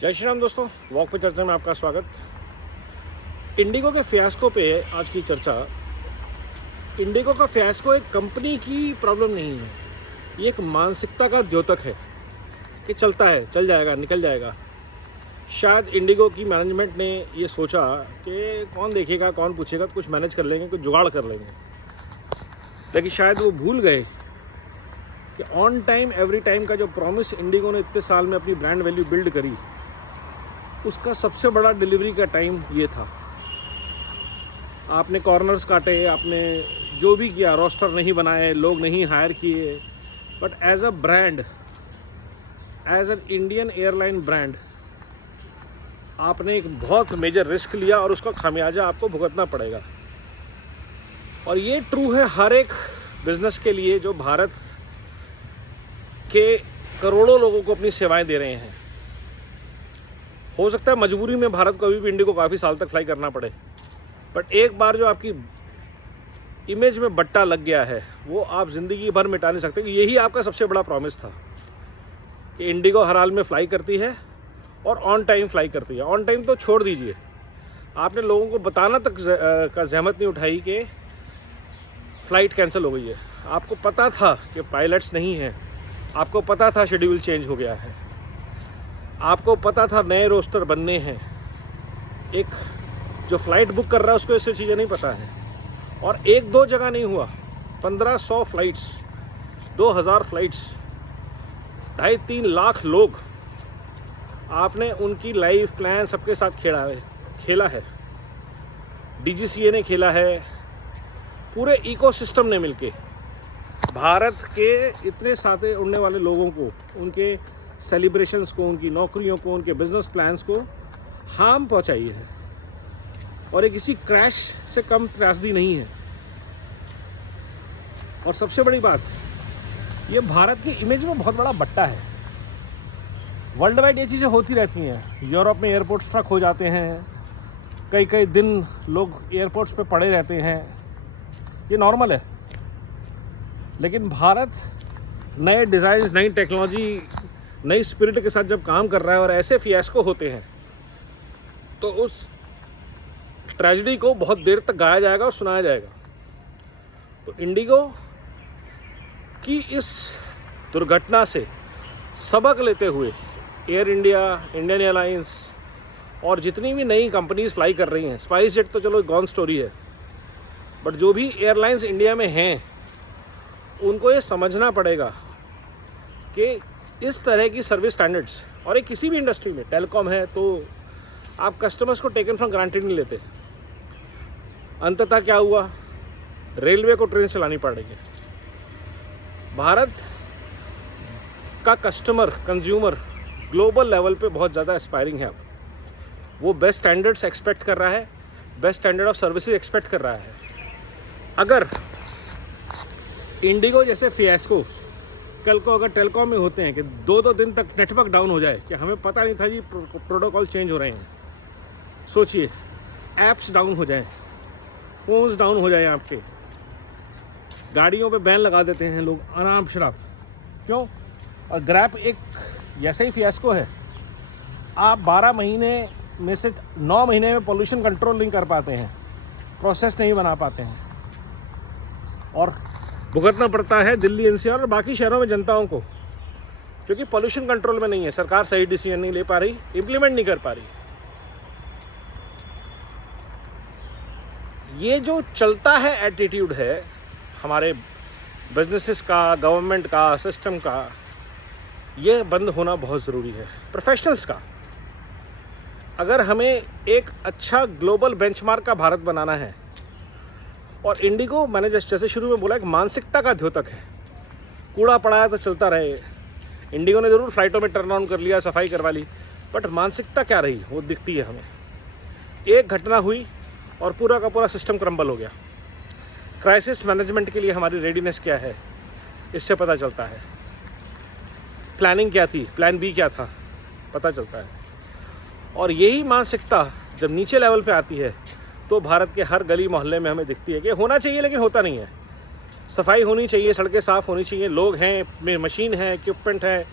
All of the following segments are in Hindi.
जय श्री राम दोस्तों, वॉक पे चर्चा में आपका स्वागत। इंडिगो के फियास्को पे आज की चर्चा। इंडिगो का फियास्को एक कंपनी की प्रॉब्लम नहीं है, ये एक मानसिकता का द्योतक है कि चलता है, चल जाएगा, निकल जाएगा। शायद इंडिगो की मैनेजमेंट ने ये सोचा कि कौन देखेगा, कौन पूछेगा, तो कुछ मैनेज कर लेंगे, कुछ जुगाड़ कर लेंगे। लेकिन शायद वो भूल गए कि ऑन टाइम एवरी टाइम का जो प्रॉमिस इंडिगो ने इतने साल में अपनी ब्रांड वैल्यू बिल्ड करी, उसका सबसे बड़ा डिलीवरी का टाइम ये था। आपने कॉर्नर्स काटे, आपने जो भी किया, रोस्टर नहीं बनाए, लोग नहीं हायर किए, but as a brand, as an Indian airline brand, आपने एक बहुत मेजर रिस्क लिया और उसका खामियाजा आपको भुगतना पड़ेगा। और ये ट्रू है हर एक बिजनेस के लिए जो भारत के करोड़ों लोगों को अपनी सेवाएं दे रहे हैं। हो सकता है मजबूरी में भारत को अभी भी इंडिगो काफ़ी साल तक फ्लाई करना पड़े, बट एक बार जो आपकी इमेज में बट्टा लग गया है वो आप ज़िंदगी भर मिटा नहीं सकते। यही आपका सबसे बड़ा प्रॉमिस था कि इंडिगो हर हाल में फ़्लाई करती है और ऑन टाइम फ्लाई करती है। ऑन टाइम तो छोड़ दीजिए, आपने लोगों को बताना तक का जहमत नहीं उठाई कि फ़्लाइट कैंसिल हो गई है। आपको पता था कि पायलट्स नहीं हैं, आपको पता था शेड्यूल चेंज हो गया है, आपको पता था नए रोस्टर बनने हैं। एक जो फ़्लाइट बुक कर रहा है उसको ऐसी चीज़ें नहीं पता है। और एक दो जगह नहीं हुआ, 1500 फ्लाइट्स, 2000 फ्लाइट्स, 2.5-3 लाख लोग, आपने उनकी लाइफ प्लान सबके साथ खेला है। डीजीसीए ने खेला है, पूरे इकोसिस्टम ने मिलके भारत के इतने साथे उड़ने वाले लोगों को, उनके सेलिब्रेशंस को, उनकी नौकरियों को, उनके बिजनेस प्लान्स को हार्म पहुंचाई है। और ये किसी क्रैश से कम त्रासदी नहीं है। और सबसे बड़ी बात, ये भारत की इमेज में बहुत बड़ा बट्टा है। वर्ल्ड वाइड ये चीज़ें होती रहती हैं। यूरोप में एयरपोर्ट्स ट्रक हो जाते हैं, कई कई दिन लोग एयरपोर्ट्स पे पड़े रहते हैं, ये नॉर्मल है। लेकिन भारत नए डिज़ाइन, नई टेक्नोलॉजी, नई स्पिरिट के साथ जब काम कर रहा है और ऐसे फियास्को होते हैं, तो उस ट्रेजेडी को बहुत देर तक गाया जाएगा और सुनाया जाएगा। तो इंडिगो की इस दुर्घटना से सबक लेते हुए एयर इंडिया, इंडियन एयरलाइंस और जितनी भी नई कंपनीज फ्लाई कर रही हैं, स्पाइस जेट तो चलो गॉन स्टोरी है, बट जो भी एयरलाइंस इंडिया में हैं, उनको ये समझना पड़ेगा कि इस तरह की सर्विस स्टैंडर्ड्स, और ये किसी भी इंडस्ट्री में, टेलीकॉम है तो आप कस्टमर्स को टेकन फॉर ग्रांटेड नहीं लेते। अंततः क्या हुआ, रेलवे को ट्रेन चलानी पड़ रही है। भारत का कस्टमर, कंज्यूमर ग्लोबल लेवल पे बहुत ज़्यादा एस्पायरिंग है। अब वो बेस्ट स्टैंडर्ड्स एक्सपेक्ट कर रहा है, best standard of services expect कर रहा है। अगर इंडिगो जैसे फियास्को कल को अगर टेलीकॉम में होते हैं कि 2-2 दिन तक नेटवर्क डाउन हो जाए, कि हमें पता नहीं था जी प्रोटोकॉल चेंज हो रहे हैं, सोचिए, ऐप्स डाउन हो जाएं, फ़ोन्स डाउन हो जाएं, आपके गाड़ियों पे बैन लगा देते हैं लोग आराम शराब, क्यों? और ग्रैब एक जैसा ही फियास्को है। आप 12 महीने में से 9 महीने में पोल्यूशन कंट्रोल नहीं कर पाते हैं, प्रोसेस नहीं बना पाते हैं, और भुगतना पड़ता है दिल्ली एनसीआर और बाकी शहरों में जनताओं को, क्योंकि पोल्यूशन कंट्रोल में नहीं है। सरकार सही डिसीजन नहीं ले पा रही, इम्प्लीमेंट नहीं कर पा रही। ये जो चलता है एटीट्यूड है हमारे बिजनेसेस का, गवर्नमेंट का, सिस्टम का, ये बंद होना बहुत ज़रूरी है। प्रोफेशनल्स का, अगर हमें एक अच्छा ग्लोबल बेंचमार्क का भारत बनाना है, और इंडिगो, मैंने जैसे शुरू में बोला, एक मानसिकता का द्योतक है। कूड़ा पड़ा है तो चलता रहे। इंडिगो ने ज़रूर फ्लाइटों में टर्न ऑन कर लिया, सफाई करवा ली, बट मानसिकता क्या रही वो दिखती है हमें। एक घटना हुई और पूरा का पूरा सिस्टम क्रम्बल हो गया। क्राइसिस मैनेजमेंट के लिए हमारी रेडीनेस क्या है, इससे पता चलता है। प्लानिंग क्या थी, प्लान बी क्या था, पता चलता है। और यही मानसिकता जब नीचे लेवल पे आती है तो भारत के हर गली मोहल्ले में हमें दिखती है कि होना चाहिए लेकिन होता नहीं है। सफाई होनी चाहिए, सड़कें साफ़ होनी चाहिए, लोग हैं, मशीन है, इक्विपमेंट है,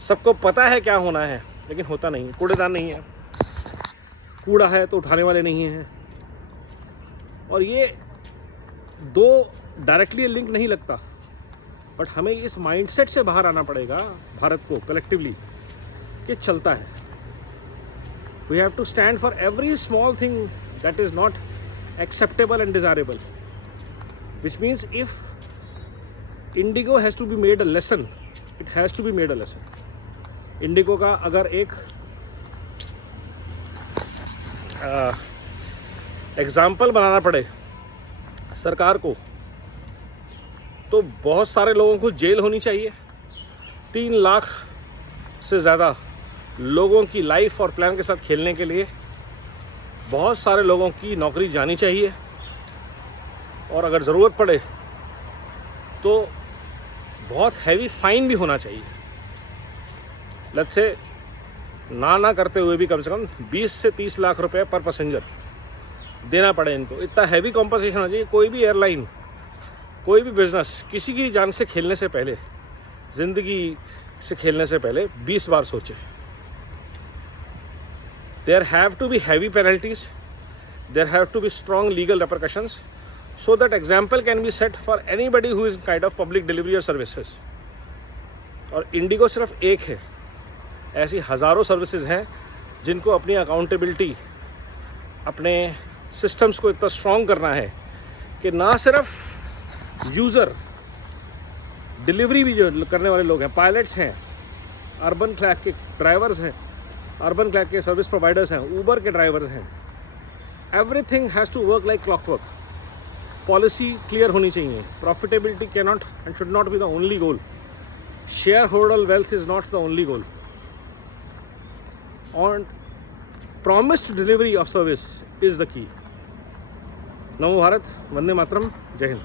सबको पता है क्या होना है, लेकिन होता नहीं है। कूड़ेदान नहीं है, कूड़ा है तो उठाने वाले नहीं हैं, और ये दो डायरेक्टली लिंक नहीं लगता। बट हमें इस माइंडसेट से बाहर आना पड़ेगा भारत को कलेक्टिवली कि चलता है। We have to stand for every small thing that is not acceptable and desirable, which means if Indigo has to be made a lesson, it has to be made a lesson. Indigo का अगर एक एग्जाम्पल बनाना पड़े सरकार को, तो बहुत सारे लोगों को जेल होनी चाहिए। 3 लाख से ज़्यादा लोगों की लाइफ और प्लान के साथ खेलने के लिए बहुत सारे लोगों की नौकरी जानी चाहिए, और अगर ज़रूरत पड़े तो बहुत हैवी फाइन भी होना चाहिए। लेट्स से ना करते हुए भी कम से कम 20 से 30 लाख रुपए पर पैसेंजर देना पड़े इनको। इतना हैवी कॉम्पनसेशन होना चाहिए। कोई भी एयरलाइन, कोई भी बिजनेस किसी की जान से खेलने से पहले, ज़िंदगी से खेलने से पहले 20 बार सोचे। There have to be heavy penalties, there have to be strong legal repercussions, so that example can be set for anybody who is kind of public delivery or services. और इंडिगो सिर्फ एक है, ऐसी हज़ारों सर्विसेज हैं जिनको अपनी अकाउंटेबिलिटी, अपने सिस्टम्स को इतना स्ट्रॉन्ग करना है कि ना सिर्फ यूज़र, डिलीवरी भी जो करने वाले लोग हैं, पायलट्स हैं, अर्बन क्लैक के ड्राइवर्स हैं, अर्बन क्लैक के सर्विस प्रोवाइडर्स हैं, ऊबर के ड्राइवर्स हैं, everything has to work like clockwork. Policy clear होनी चाहिए। Profitability can not and should not be the only goal. Shareholder wealth is not the only goal. On promised delivery of service is the key. Namo Bharat, Vande Mataram, जय हिंद।